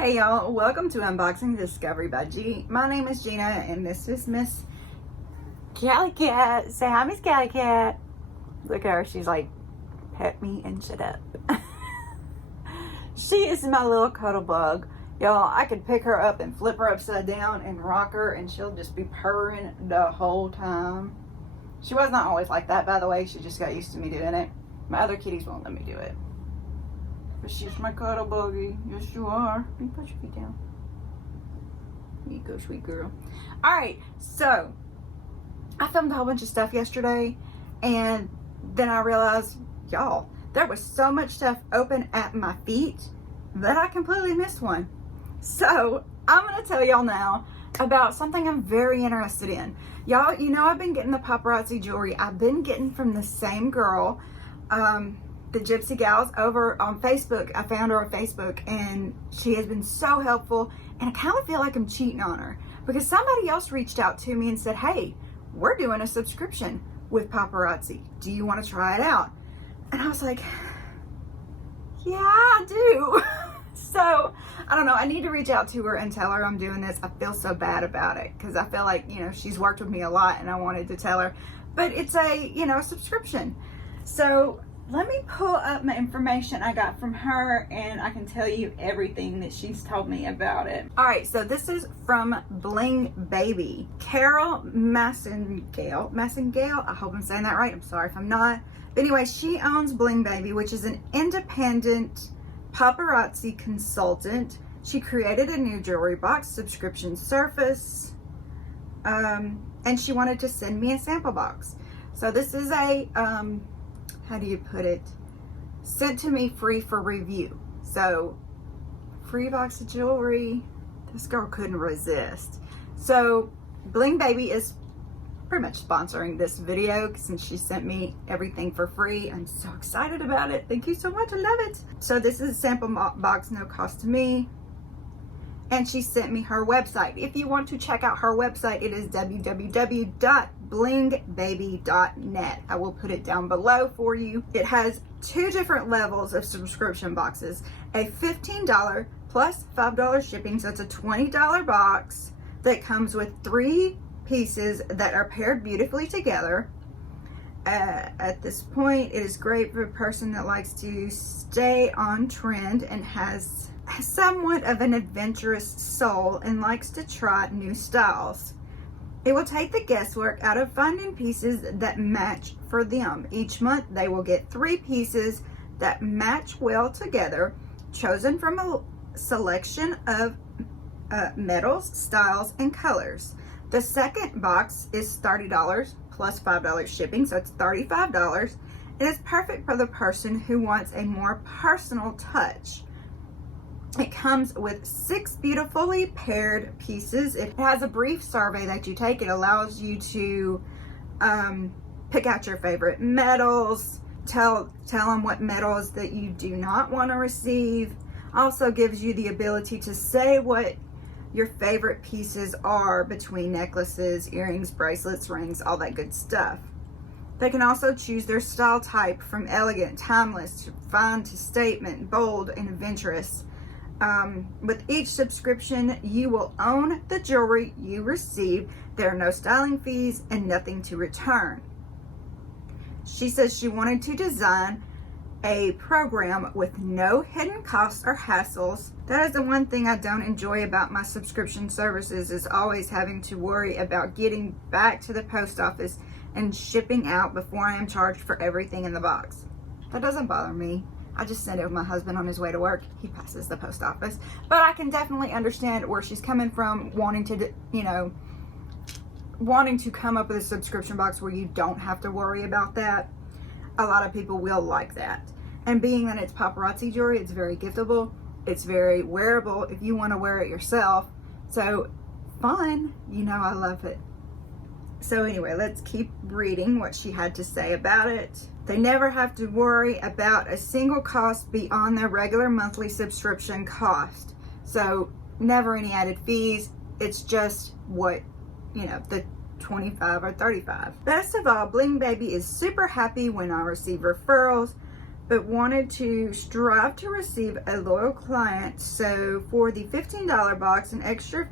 Hey y'all, welcome to Unboxing Discovery by G. My name is Gina and this is Miss Cali Cat. Say hi, Miss Cali Cat. Look at her, she's like, pet me and shut up. She is my little cuddle bug. Y'all, I could pick her up and flip her upside down and rock her and she'll just be purring the whole time. She was not always like that, by the way. She just got used to me doing it. My other kitties won't let me do it. But she's my cuddle buggy. Yes, you are. You put your feet down. There you go, sweet girl. Alright, so I filmed a whole bunch of stuff yesterday and then I realized, y'all, there was so much stuff open at my feet that I completely missed one. So I'm going to tell y'all now about something I'm very interested in. Y'all, you know I've been getting the paparazzi jewelry. I've been getting from the same girl, the Gypsy Gals over on Facebook. I found her on Facebook and she has been so helpful, and I kind of feel like I'm cheating on her because somebody else reached out to me and said, hey, we're doing a subscription with paparazzi. Do you want to try it out? And I was like, yeah, I do. So I don't know, I need to reach out to her and tell her I'm doing this. I feel so bad about it because I feel like, you know, she's worked with me a lot and I wanted to tell her, but it's a, you know, subscription. So let me pull up my information I got from her and I can tell you everything that she's told me about it. All right, so this is from Bling Baby. Carol Massengale, I hope I'm saying that right. I'm sorry if I'm not. But anyway, she owns Bling Baby, which is an independent paparazzi consultant. She created a new jewelry box subscription service, and she wanted to send me a sample box. So this is a, how do you put it? Sent to me free for review. So free box of jewelry. This girl couldn't resist. So Bling Baby is pretty much sponsoring this video since she sent me everything for free. I'm so excited about it. Thank you so much. I love it. So this is a sample box, no cost to me. And she sent me her website. If you want to check out her website, it is www.blingbaby.net. I will put it down below for you. It has two different levels of subscription boxes. A $15 plus $5 shipping, so it's a $20 box that comes with 3 pieces that are paired beautifully together. At this point, it is great for a person that likes to stay on trend and has somewhat of an adventurous soul and likes to try new styles. It will take the guesswork out of finding pieces that match for them. Each month they will get 3 pieces that match well together, chosen from a selection of metals, styles, and colors. The second box is $30 plus $5 shipping, so it's $35. It is perfect for the person who wants a more personal touch. It comes with 6 beautifully paired pieces. It has a brief survey that you take. It allows you to pick out your favorite metals, tell them what metals that you do not want to receive. Also gives you the ability to say what your favorite pieces are between necklaces, earrings, bracelets, rings, all that good stuff. They can also choose their style type from elegant, timeless, fine to statement, bold, and adventurous. With each subscription, you will own the jewelry you receive. There are no styling fees and nothing to return. She says she wanted to design a program with no hidden costs or hassles. That is the one thing I don't enjoy about my subscription services, is always having to worry about getting back to the post office and shipping out before I am charged for everything in the box. That doesn't bother me. I just send it with my husband on his way to work. He passes the post office. But I can definitely understand where she's coming from, wanting to, you know, wanting to come up with a subscription box where you don't have to worry about that. A lot of people will like that. And being that it's paparazzi jewelry, it's very giftable. It's very wearable if you want to wear it yourself. So fun, you know, I love it. So anyway, let's keep reading what she had to say about it. They never have to worry about a single cost beyond their regular monthly subscription cost. So never any added fees. It's just what, you know, the 25 or 35. Best of all, Bling Baby is super happy when I receive referrals. but wanted to strive to receive a loyal client. So for the $15 box, an extra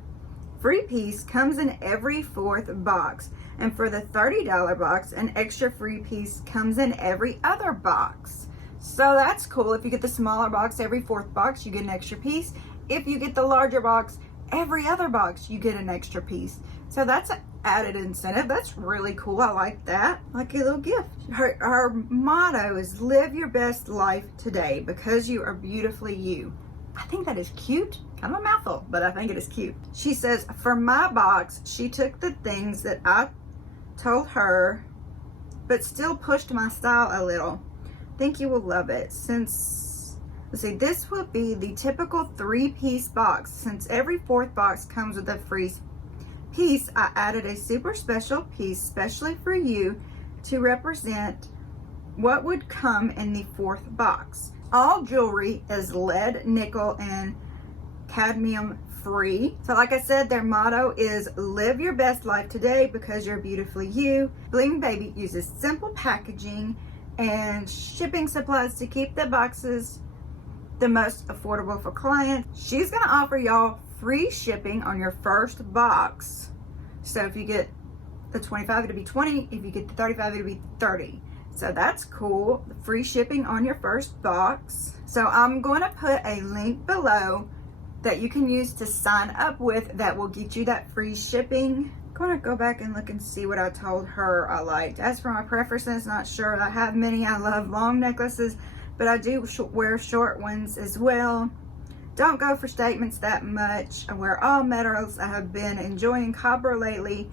free piece comes in every 4th box. And for the $30 box, an extra free piece comes in every other box. So that's cool. If you get the smaller box, every 4th box, you get an extra piece. If you get the larger box, every other box, you get an extra piece. So that's an added incentive. That's really cool. I like that. Like a little gift. Her motto is live your best life today because you are beautifully you. I think that is cute. Kind of a mouthful, but I think it is cute. She says, for my box, she took the things that I told her, but still pushed my style a little. Think you will love it. Since, let's see, this will be the typical 3-piece box. Since every 4th box comes with a free piece, I added a super special piece specially for you to represent what would come in the 4th box. All jewelry is lead, nickel, and cadmium free. So like I said, their motto is live your best life today because you're beautifully you. Bling Baby uses simple packaging and shipping supplies to keep the boxes the most affordable for clients. She's gonna offer y'all free shipping on your first box. So if you get the 25, it'll be 20. If you get the 35, it'll be 30. So that's cool. Free shipping on your first box. So I'm going to put a link below that you can use to sign up with that will get you that free shipping. I'm going to go back and look and see what I told her I liked. As for my preferences, not sure I have many. I love long necklaces, but I do wear short ones as well. Don't go for statements that much. I wear all metals. I have been enjoying copper lately,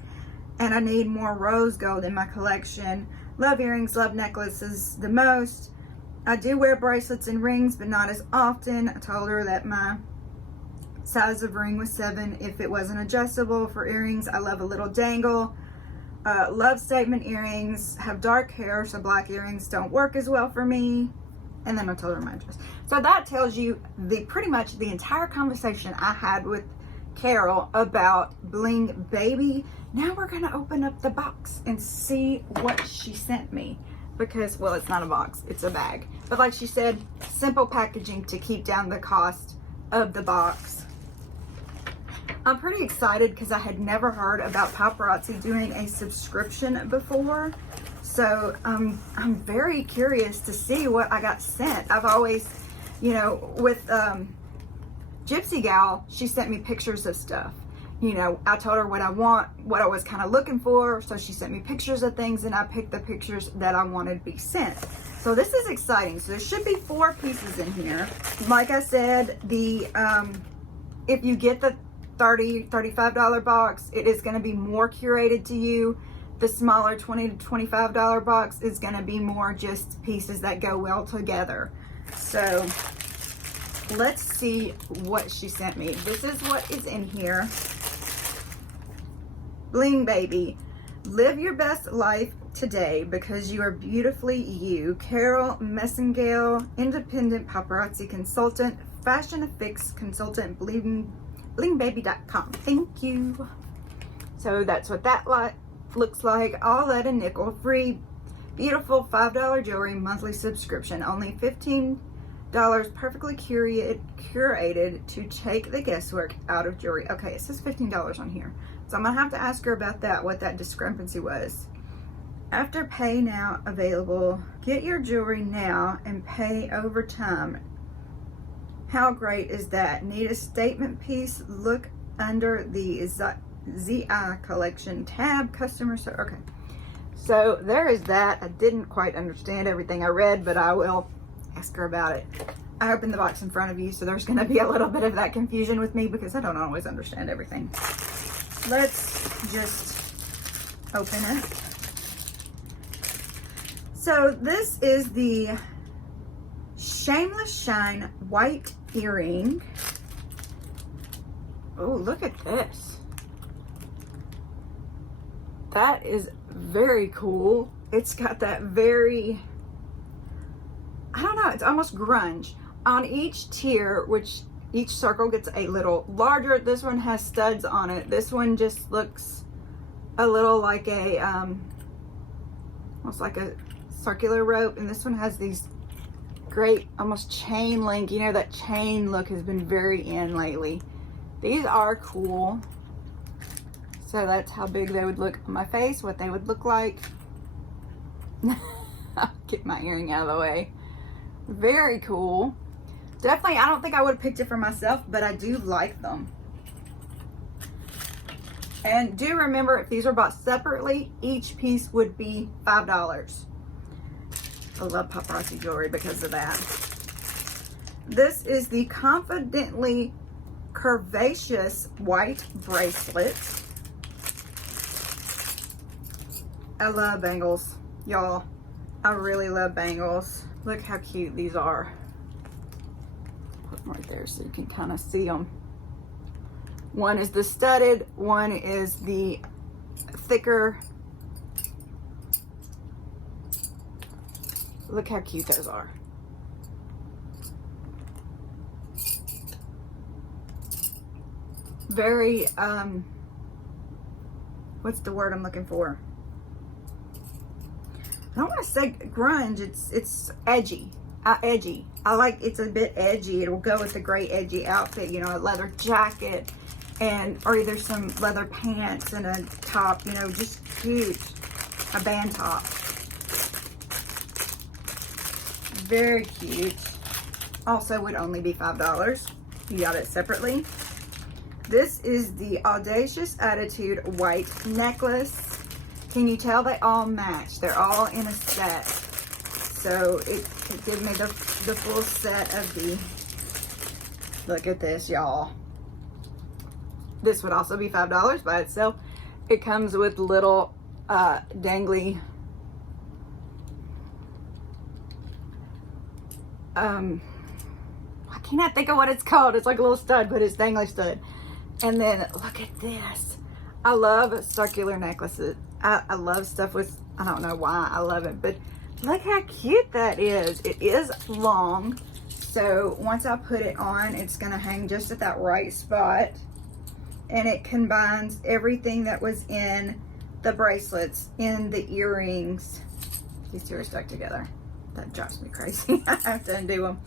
and I need more rose gold in my collection. Love earrings, love necklaces the most. I do wear bracelets and rings, but not as often. I told her that my size of ring was 7 if it wasn't adjustable. For earrings, I love a little dangle. Love statement earrings. Have dark hair, so black earrings don't work as well for me. And then I told her my address. So that tells you pretty much the entire conversation I had with Carol about Bling Baby. Now we're gonna open up the box and see what she sent me, because, well, it's not a box, it's a bag. But like she said, simple packaging to keep down the cost of the box. I'm pretty excited because I had never heard about Paparazzi doing a subscription before. So I'm very curious to see what I got sent. I've always, you know, with Gypsy Gal, she sent me pictures of stuff. You know, I told her what I want, what I was kind of looking for. So she sent me pictures of things and I picked the pictures that I wanted to be sent. So this is exciting. So there should be 4 pieces in here. Like I said, the if you get the $35 box, it is going to be more curated to you. The smaller $20 to $25 box is going to be more just pieces that go well together. So let's see what she sent me. This is what is in here. Bling Baby, live your best life today because you are beautifully you. Carol Messingale, independent paparazzi consultant, fashion fix consultant, blingbaby.com. Thank you. So that's what that looks like. All lead and nickel free, beautiful $5 jewelry monthly subscription. Only $15, perfectly curated to take the guesswork out of jewelry. Okay, it says $15 on here. So I'm gonna have to ask her about that, what that discrepancy was. After pay now available, get your jewelry now and pay over time. How great is that? Need a statement piece? Look under the ZI collection tab, customer service. Okay, so there is that. I didn't quite understand everything I read, but I will ask her about it. I opened the box in front of you, so there's going to be a little bit of that confusion with me because I don't always understand everything. Let's just open it. So this is the Shameless Shine white earring. Oh, look at this. That is very cool. It's got that very, I don't know, it's almost grunge. On each tier, which each circle gets a little larger. This one has studs on it. This one just looks a little like a, almost like a circular rope. And this one has these great, almost chain link. You know, that chain look has been very in lately. These are cool. So that's how big they would look on my face, what they would look like. I'll get my earring out of the way. Very cool. Definitely, I don't think I would have picked it for myself, but I do like them. And do remember, if these were bought separately, each piece would be $5. I love paparazzi jewelry because of that. This is the Confidently Curvaceous white bracelet. I love bangles, y'all. I really love bangles. Look how cute these are. Put them right there so you can kind of see them. One is the studded, one is the thicker. Look how cute those are. Very, what's the word I'm looking for? I don't want to say grunge, it's edgy. Edgy. I like, it's a bit edgy. It'll go with a great edgy outfit, you know, a leather jacket and, or either some leather pants and a top, you know, just cute. A band top. Very cute. Also would only be $5. You got it separately. This is the Audacious Attitude white necklace. Can you tell they all match? They're all in a set. So it gives me the full set of the, look at this, y'all. This would also be $5 by itself. It comes with little dangly I cannot think of what it's called. It's like a little stud, but it's dangly stud. And then look at this. I love circular necklaces. I love stuff with, I don't know why I love it, but look how cute that is. It is long, so once I put it on, it's gonna hang just at that right spot, and it combines everything that was in the bracelets, in the earrings. These two are stuck together. That drives me crazy. I have to undo them.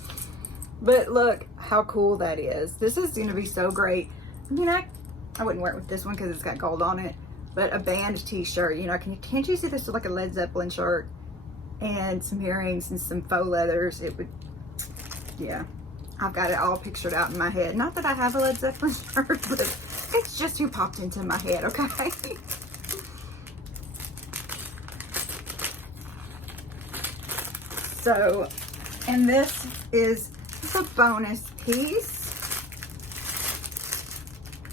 But look how cool that is. This is gonna be so great. I mean, I wouldn't wear it with this one because it's got gold on it, but a band t-shirt, you know, can't you see this with like a Led Zeppelin shirt and some earrings and some faux leathers? It would, yeah. I've got it all pictured out in my head. Not that I have a Led Zeppelin shirt, but it's just who popped into my head, okay? So, and this is a bonus piece.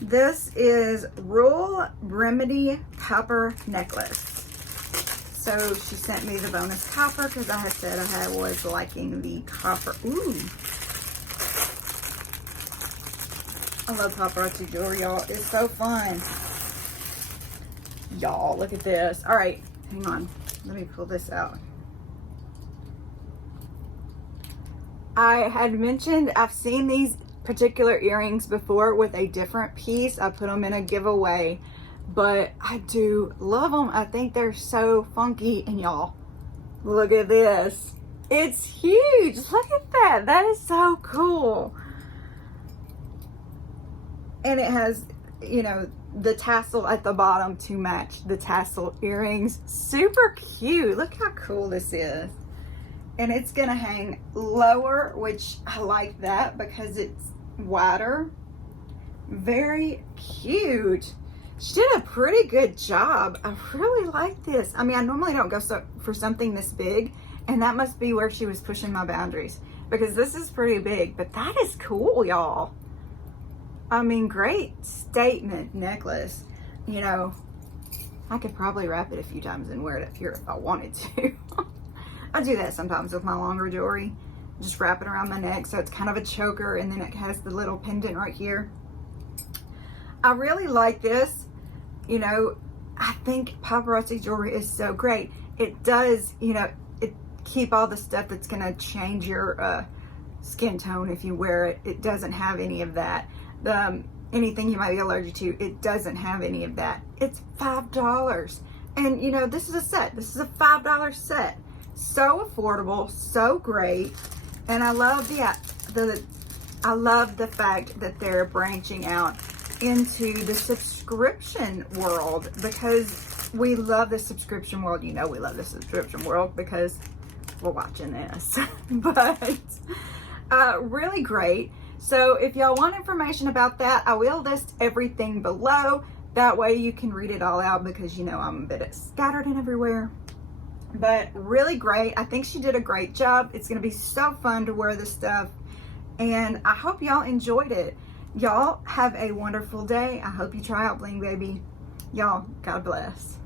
This is Rural Remedy Copper Necklace. So she sent me the bonus copper because I had said I was liking the copper. Ooh. I love paparazzi jewelry, y'all. It's so fun. Y'all, look at this. All right, hang on. Let me pull this out. I had mentioned I've seen these particular earrings before with a different piece. I put them in a giveaway, but I do love them. I think they're so funky. And y'all, look at this. It's huge. Look at that. That is so cool. And it has, you know, the tassel at the bottom to match the tassel earrings. Super cute. Look how cool this is. And it's gonna hang lower, which I like that because it's wider. Very cute. She did a pretty good job. I really like this. I mean, I normally don't go for something this big, and that must be where she was pushing my boundaries because this is pretty big, but that is cool, y'all. I mean, great statement necklace. You know, I could probably wrap it a few times and wear it up here if I wanted to. I do that sometimes with my longer jewelry. Just wrap it around my neck so it's kind of a choker, and then it has the little pendant right here. I really like this. You know, I think paparazzi jewelry is so great. It does, you know, it keep all the stuff that's gonna change your skin tone if you wear it. It doesn't have any of that. Anything you might be allergic to, it doesn't have any of that. It's $5. And you know, this is a set. This is a $5 set. So affordable, so great. And I love I love the fact that they're branching out into the subscription world, because we love the subscription world. You know we love the subscription world because we're watching this. But really great. So if y'all want information about that, I will list everything below. That way you can read it all out, because you know I'm a bit scattered and everywhere. But really great. I think she did a great job. It's going to be so fun to wear this stuff. And I hope y'all enjoyed it. Y'all have a wonderful day. I hope you try out Bling Baby. Y'all, God bless.